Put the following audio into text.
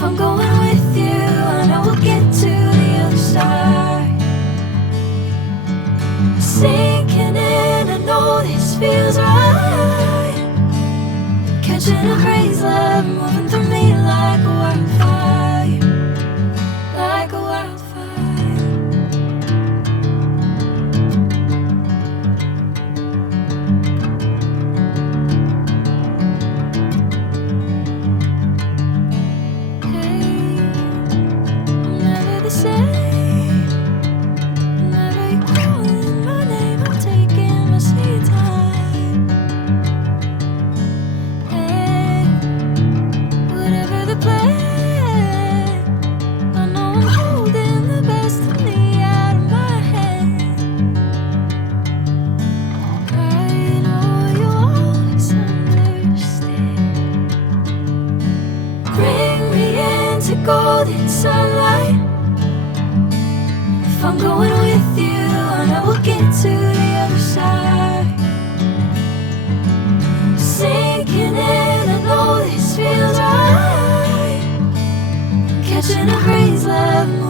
If I'm going with you, I know we'll get to the other side. Sinking in, I know this feels right. Catching a crazy love, moving through me like a wildfire, like a wildfire. Hey, I'm never the same. Whenever you're calling my name, I'm taking my sweet time. Hey, whatever the plan, I know I'm holding the best of me out of my hand. I know you always understand. Bring me into golden sunlight. If I'm going with you, I know we'll get to the other side. Sinking in, I know this feels right. Catching a crazy love.